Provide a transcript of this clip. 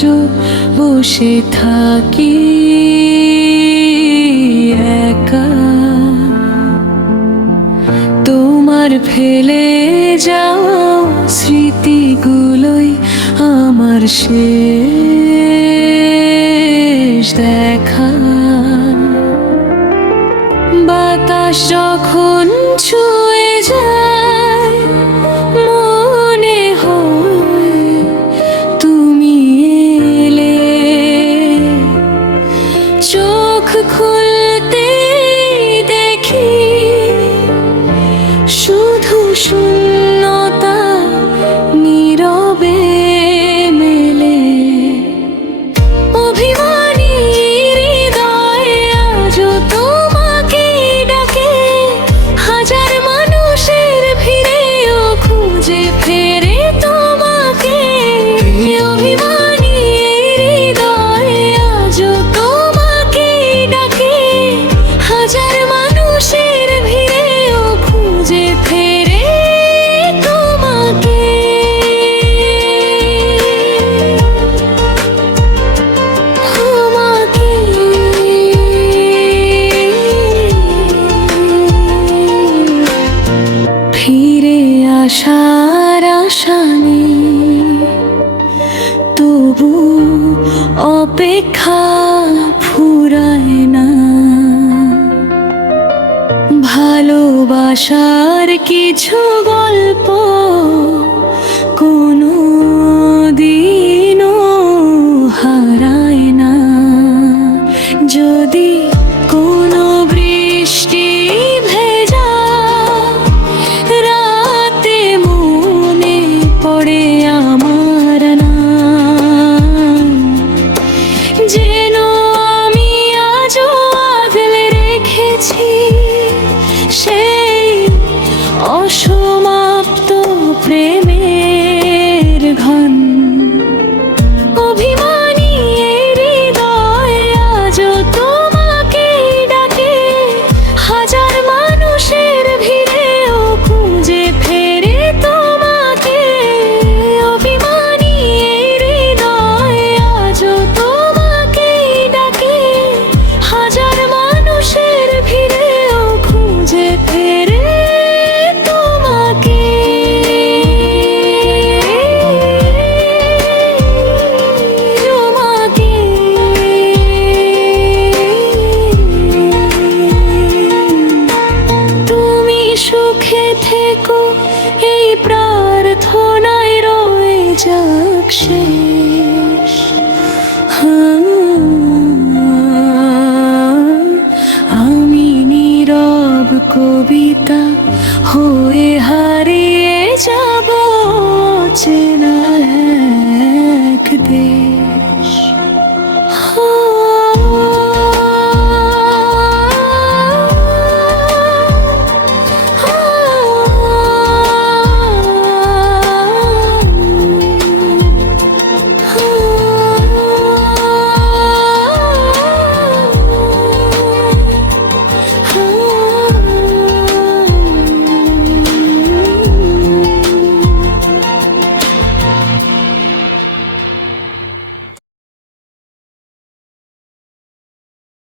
আজও বসে থাকি একা। তোমার ফেলে যাওয়া স্মৃতিগুলোই আমার শেষ দেখা। বাতাস যখন ছুঁয়ে যায় মনে হয় তুমি এলে। চোখ খুলতে দেখি শুধু শূন্যতা নীরবে মেলে। অভিমানী হৃদয়ে আজও তোমাকে ডাকে, হাজার মানুষের ভিড়েও খুঁজে ফেরে তোমাকে। অভিমানী হৃদয়ে আজও তোমাকে ডাকে, হাজার মানুষের ভিড়েও খুঁজে ফেরে তোমাকে। ফিরে আসার আশা নেই, তবু অপেক্ষা ফুরায় না। ভালোবাসার কিছু গল্প কোনো দিন